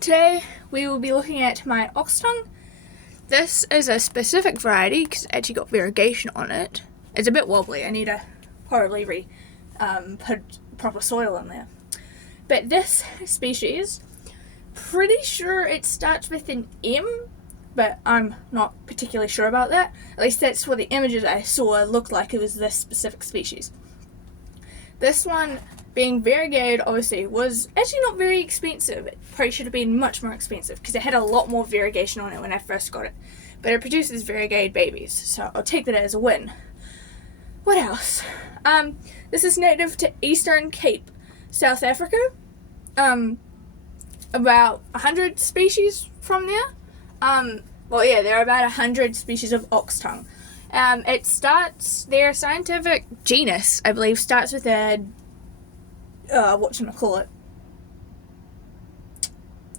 Today we will be looking at my ox tongue. This is a specific variety because it's actually got variegation on it. It's a bit wobbly. I need to probably put proper soil in there. But this species, pretty sure it starts with an M, but I'm not particularly sure about that. At least that's what the images I saw looked like. It was this specific species. This one, being variegated, obviously, was actually not very expensive. It probably should have been much more expensive because it had a lot more variegation on it when I first got it. But it produces variegated babies, so I'll take that as a win. What else? This is native to Eastern Cape, South Africa. About 100 species from there. There are about 100 species of ox tongue. Their scientific genus, I believe, starts with a, whatchamacallit.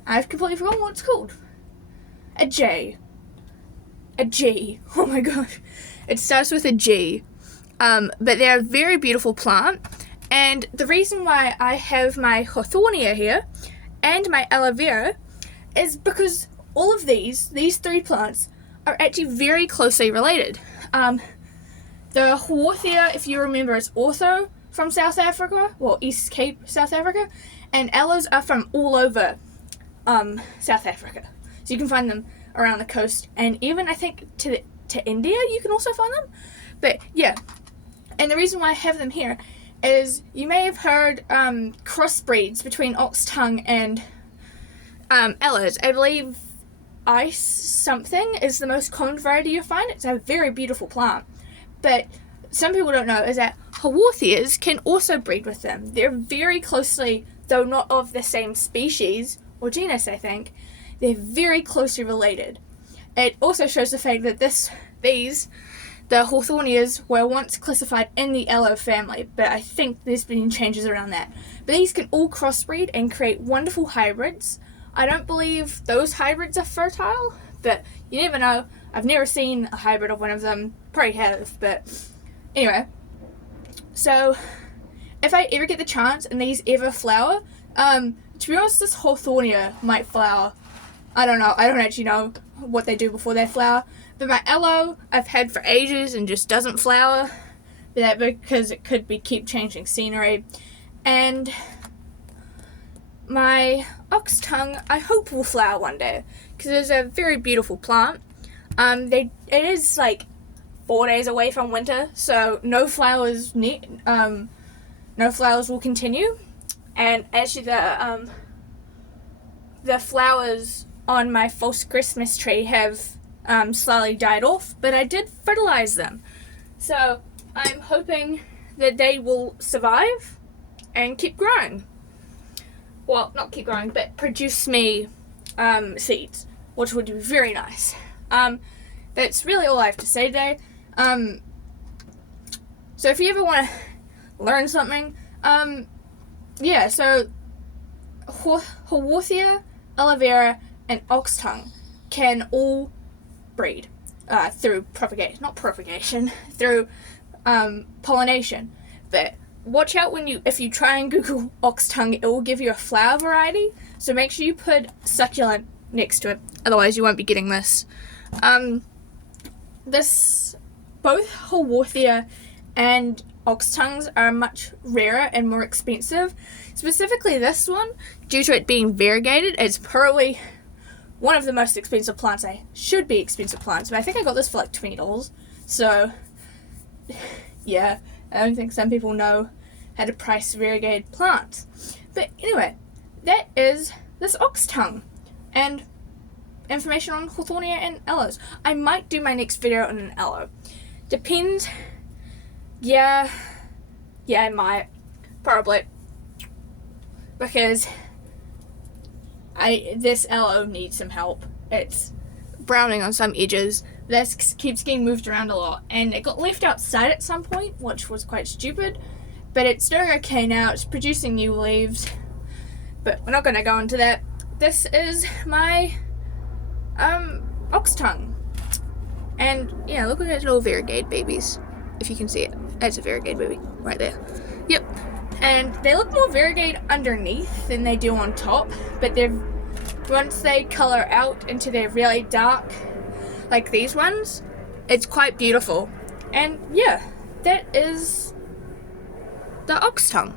I've completely forgotten what it's called. A G. Oh my gosh. It starts with a G. But they're a very beautiful plant. And the reason why I have my Hawthornia here and my aloe vera is because all of these three plants are actually very closely related. The Haworthia, if you remember, is also from South Africa, East Cape, South Africa, and Aloes are from all over South Africa. So you can find them around the coast, and even I think to India you can also find them. But yeah, and the reason why I have them here is you may have heard crossbreeds between ox tongue and Aloes. I believe ice something is the most common variety you find. It's a very beautiful plant, but some people don't know is that Haworthias can also breed with them. They're very closely, though not of the same species or genus, I think, they're very closely related. It also shows the fact that the Hawthornias were once classified in the aloe family, but I think there's been changes around that. But these can all crossbreed and create wonderful hybrids. I don't believe those hybrids are fertile, but you never know. I've never seen a hybrid of one of them. Probably have, but anyway. So, if I ever get the chance and these ever flower, to be honest, this Hawthornia might flower. I don't know. I don't actually know what they do before they flower. But my aloe, I've had for ages and just doesn't flower. That because it could keep changing scenery. And my ox tongue, I hope will flower one day because it's a very beautiful plant. It is like 4 days away from winter, so no flowers will continue. And actually, the flowers on my false Christmas tree have slowly died off, but I did fertilize them, so I'm hoping that they will survive and keep growing. Well, not keep growing, but produce me seeds, which would be very nice. That's really all I have to say today. So if you ever want to learn something, so Haworthia, aloe vera, and ox tongue can all breed through through pollination. But watch out if you try and Google ox tongue, it will give you a flower variety. So make sure you put succulent next to it. Otherwise, you won't be getting this. Both Haworthia and ox tongues are much rarer and more expensive. Specifically, this one, due to it being variegated, it's probably one of the most expensive plants. Should be expensive plants, but I think I got this for like $20. So, yeah. I don't think some people know how to price variegated plants. But anyway, that is this ox tongue. And information on Hawthornia and Aloes. I might do my next video on an aloe. Depends. Yeah, I might. Probably. Because this aloe needs some help. It's browning on some edges. This keeps getting moved around a lot, and it got left outside at some point, which was quite stupid, but it's doing okay now. It's producing new leaves, but we're not going to go into that. This is my ox tongue, and yeah, look at those little variegated babies, if you can see it. That's a variegated baby right there. Yep. And they look more variegated underneath than they do on top, but they're once they colour out into their really dark, like these ones, it's quite beautiful. And yeah, that is the ox tongue.